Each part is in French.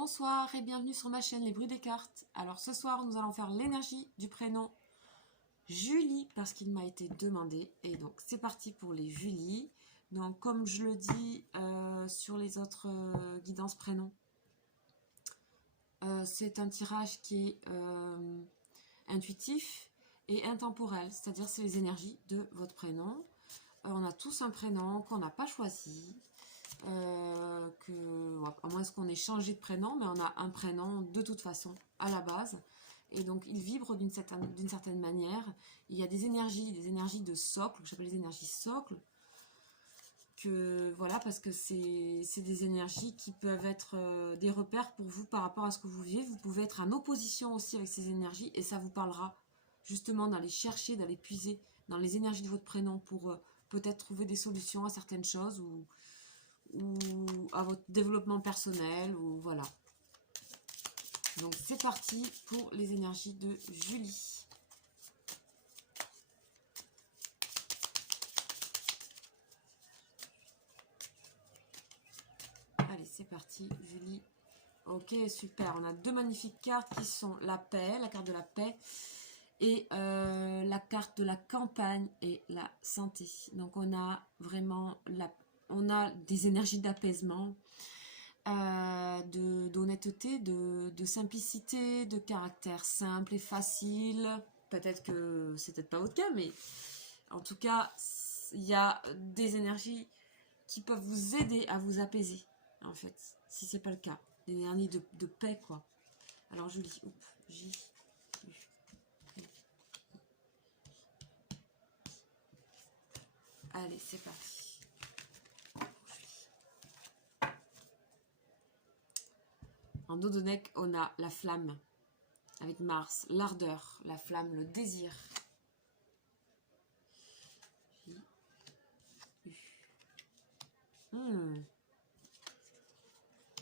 Bonsoir et bienvenue sur ma chaîne Les Bruits des cartes. Alors ce soir nous allons faire l'énergie du prénom Julie parce qu'il m'a été demandé. Et donc c'est parti pour les Julie. Donc comme je le dis sur les autres guidances prénoms, c'est un tirage qui est intuitif et intemporel. C'est-à-dire c'est les énergies de votre prénom. On a tous un prénom qu'on n'a pas choisi. À moins qu'on ait changé de prénom, mais on a un prénom de toute façon à la base, et donc il vibre d'une certaine manière. Il y a des énergies de socle, que j'appelle les énergies socles, que voilà, parce que c'est des énergies qui peuvent être des repères pour vous par rapport à ce que vous vivez. Vous pouvez être en opposition aussi avec ces énergies, et ça vous parlera justement d'aller chercher, d'aller puiser dans les énergies de votre prénom pour peut-être trouver des solutions à certaines choses, ou à votre développement personnel, ou voilà. Donc c'est parti pour les énergies de Julie. Allez, c'est parti, Julie. Ok, super. On a deux magnifiques cartes qui sont la paix, la carte de la paix, et la carte de la campagne et la santé. Donc on a vraiment on a des énergies d'apaisement, d'honnêteté, de simplicité, de caractère simple et facile. Peut-être que c'est peut-être pas votre cas, mais en tout cas, il y a des énergies qui peuvent vous aider à vous apaiser, en fait, si c'est pas le cas. Des énergies de paix, quoi. Alors, je lis. J. Allez, c'est parti. En dos de deck, on a la flamme avec Mars, l'ardeur, la flamme, le désir.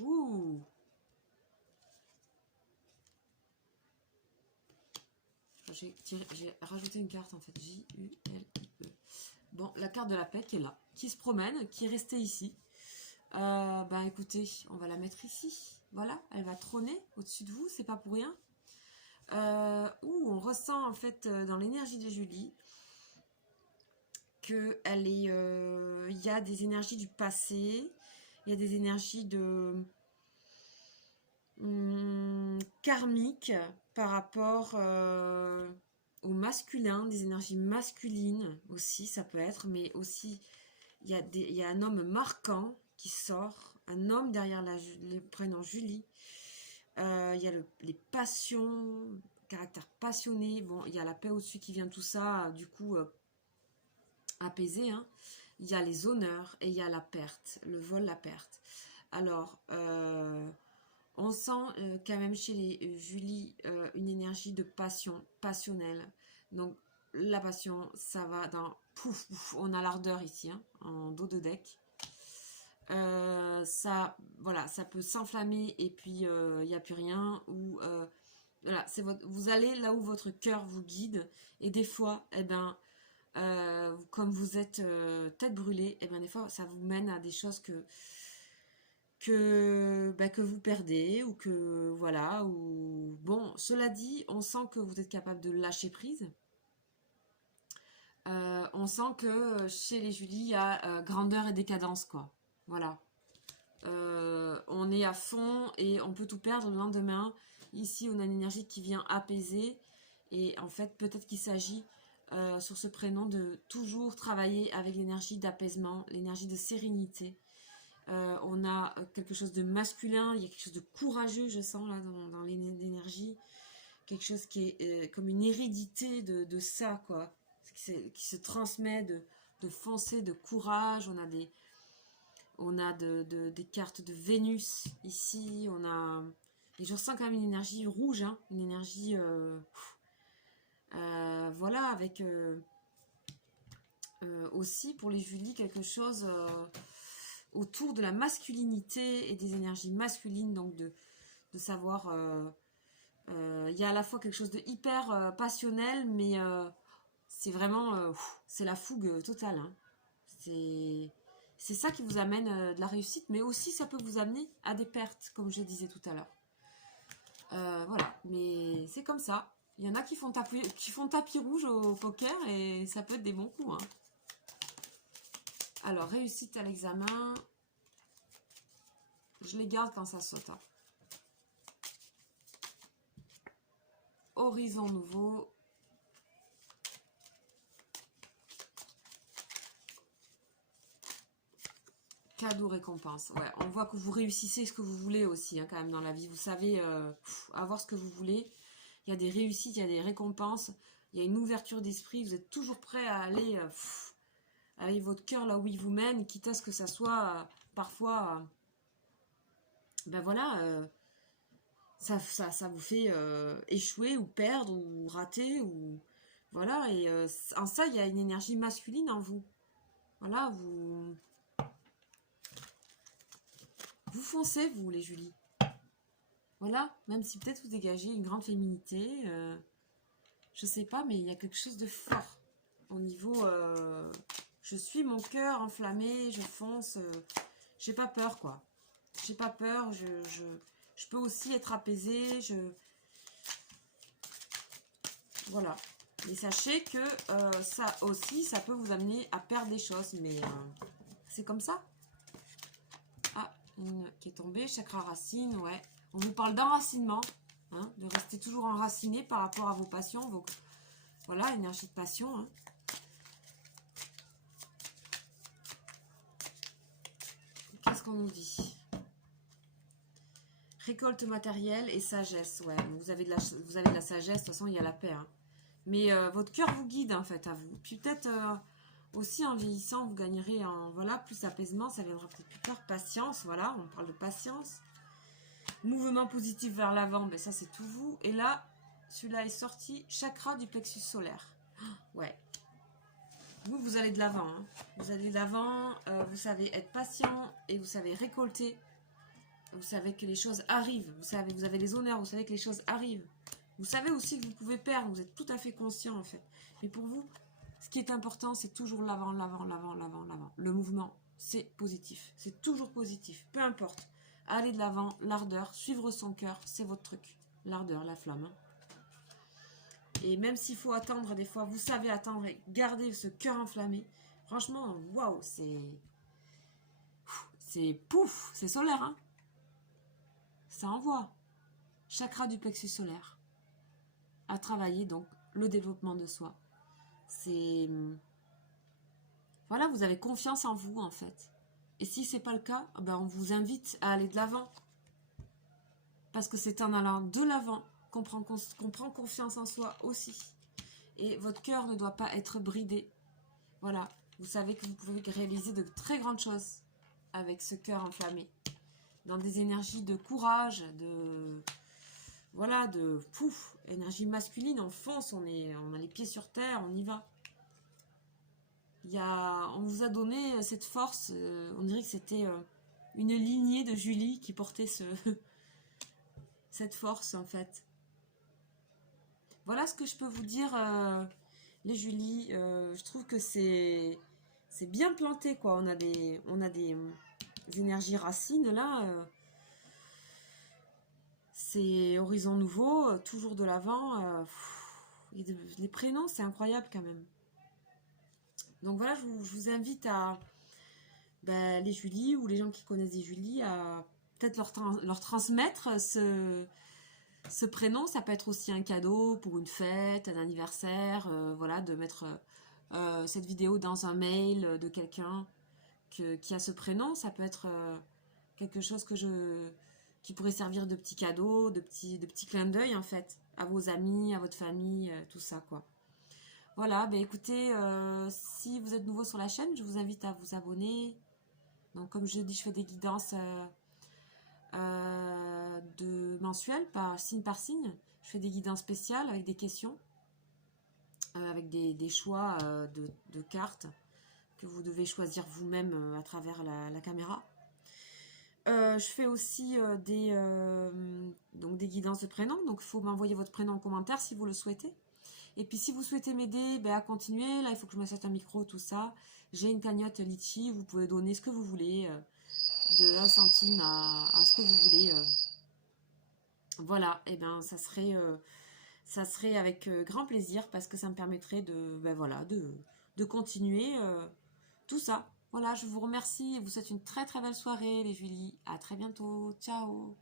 Ouh. J'ai rajouté une carte en fait, J-U-L-I-E. Bon, la carte de la paix qui est là, qui se promène, qui est restée ici. Bah écoutez, on va la mettre ici. Voilà, elle va trôner au-dessus de vous, c'est pas pour rien. On ressent en fait dans l'énergie de Julie que il y a des énergies du passé, il y a des énergies de karmiques par rapport au masculin, des énergies masculines aussi, ça peut être, mais aussi il y a un homme marquant qui sort, un homme derrière le prénom Julie. Il y a les passions, caractère passionné. Bon, il y a la paix au-dessus qui vient tout ça, du coup, apaiser. Hein. Il y a les honneurs et il y a la perte, le vol, la perte. Alors, on sent quand même chez les Julie une énergie de passion, passionnelle. Donc, la passion, ça va dans... Pouf, pouf, on a l'ardeur ici, hein, en dos de deck. Voilà, ça peut s'enflammer et puis il n'y a plus rien. Ou voilà, vous allez là où votre cœur vous guide. Et des fois, eh ben, comme vous êtes tête brûlée, eh ben, des fois, ça vous mène à des choses que vous perdez, ou que voilà, ou bon, cela dit, on sent que vous êtes capable de lâcher prise. On sent que chez les Julie, il y a grandeur et décadence, quoi. Voilà. On est à fond et on peut tout perdre le lendemain. Ici, on a une énergie qui vient apaiser. Et en fait, peut-être qu'il s'agit sur ce prénom de toujours travailler avec l'énergie d'apaisement, l'énergie de sérénité. On a quelque chose de masculin, il y a quelque chose de courageux, je sens là dans l'énergie. Quelque chose qui est comme une hérédité de ça, quoi. Qui se transmet de foncé, de courage. On a des cartes de Vénus ici. Et je ressens quand même une énergie rouge, hein, une énergie voilà, avec aussi pour les Julie quelque chose autour de la masculinité et des énergies masculines, donc de savoir il y a à la fois quelque chose de hyper passionnel, mais c'est vraiment c'est la fougue totale, hein. C'est ça qui vous amène de la réussite, mais aussi ça peut vous amener à des pertes, comme je disais tout à l'heure. Voilà, mais c'est comme ça. Il y en a qui font tapis rouge au poker et ça peut être des bons coups. Hein. Alors, réussite à l'examen. Je les garde quand ça saute. Hein. Horizon nouveau. Cadeau récompense. Ouais, on voit que vous réussissez ce que vous voulez aussi, hein, quand même, dans la vie. Vous savez avoir ce que vous voulez. Il y a des réussites, il y a des récompenses. Il y a une ouverture d'esprit. Vous êtes toujours prêt à aller avec votre cœur là où il vous mène, quitte à ce que ça soit parfois... ben voilà, ça vous fait échouer ou perdre ou rater. Ou voilà, et en ça, il y a une énergie masculine en vous. Voilà, vous foncez, vous, les Julie. Voilà, même si peut-être vous dégagez une grande féminité, je sais pas, mais il y a quelque chose de fort au niveau... je suis mon cœur enflammé, je fonce, j'ai pas peur, quoi. J'ai pas peur, je peux aussi être apaisée, Voilà. Et sachez que ça aussi, ça peut vous amener à perdre des choses, mais c'est comme ça. Ah, une qui est tombée, chakra racine, ouais. On vous parle d'enracinement, hein, de rester toujours enraciné par rapport à vos passions, voilà, énergie de passion. Hein. Qu'est-ce qu'on nous dit? Récolte matérielle et sagesse, ouais. Vous avez de la sagesse, de toute façon, il y a la paix. Hein. Mais votre cœur vous guide, en fait, à vous. Puis peut-être aussi, en vieillissant, vous gagnerez en, voilà, plus apaisement, ça viendra peut-être plus peur, patience, voilà, on parle de patience. Mouvement positif vers l'avant, ben ça, c'est tout vous. Et là, celui-là est sorti, chakra du plexus solaire. Ouais. Vous allez de l'avant. Hein. Vous allez de l'avant, vous savez être patient et vous savez récolter. Vous savez que les choses arrivent. Vous avez les honneurs, vous savez que les choses arrivent. Vous savez aussi que vous pouvez perdre, vous êtes tout à fait conscient en fait. Mais pour vous, ce qui est important, c'est toujours l'avant, l'avant, l'avant, l'avant, l'avant. Le mouvement, c'est positif. C'est toujours positif, peu importe. Aller de l'avant, l'ardeur, suivre son cœur, c'est votre truc. L'ardeur, la flamme. Hein. Et même s'il faut attendre, des fois, vous savez attendre et garder ce cœur enflammé. Franchement, waouh, c'est pouf, c'est solaire, hein. Ça envoie. Chakra du plexus solaire. À travailler, donc, le développement de soi. C'est... Voilà, vous avez confiance en vous, en fait. Et si c'est pas le cas, ben on vous invite à aller de l'avant. Parce que c'est en allant de l'avant qu'on prend confiance en soi aussi. Et votre cœur ne doit pas être bridé. Voilà, vous savez que vous pouvez réaliser de très grandes choses avec ce cœur enflammé. Dans des énergies de courage, de... Voilà, de pouf, énergie masculine, on fonce, on a les pieds sur terre, on y va. On vous a donné cette force, on dirait que c'était une lignée de Julie qui portait cette force en fait. Voilà ce que je peux vous dire, les Julie. Je trouve que c'est bien planté quoi. On a des énergies racines là. C'est horizon nouveau, toujours de l'avant. Les prénoms, c'est incroyable quand même. Donc voilà, je vous invite à les Julie ou les gens qui connaissent des Julie à peut-être leur transmettre ce prénom. Ça peut être aussi un cadeau pour une fête, un anniversaire. Voilà, de mettre cette vidéo dans un mail de quelqu'un qui a ce prénom. Ça peut être quelque chose qui pourrait servir de petit cadeau, de petits clins d'œil en fait, à vos amis, à votre famille, tout ça quoi. Voilà, écoutez, si vous êtes nouveau sur la chaîne, je vous invite à vous abonner. Donc comme je dis, je fais des guidances mensuelles, signe par signe. Je fais des guidances spéciales avec des questions, avec des choix de cartes que vous devez choisir vous-même à travers la caméra. Je fais aussi des guidances de prénoms, donc il faut m'envoyer votre prénom en commentaire si vous le souhaitez. Et puis si vous souhaitez m'aider à continuer, là il faut que je m'achète un micro, tout ça. J'ai une cagnotte Litchi, vous pouvez donner ce que vous voulez, de 1 centime à ce que vous voulez. Voilà, et bien ça serait avec grand plaisir parce que ça me permettrait voilà, de continuer tout ça. Voilà, je vous remercie et vous souhaite une très très belle soirée les Julie. À très bientôt. Ciao.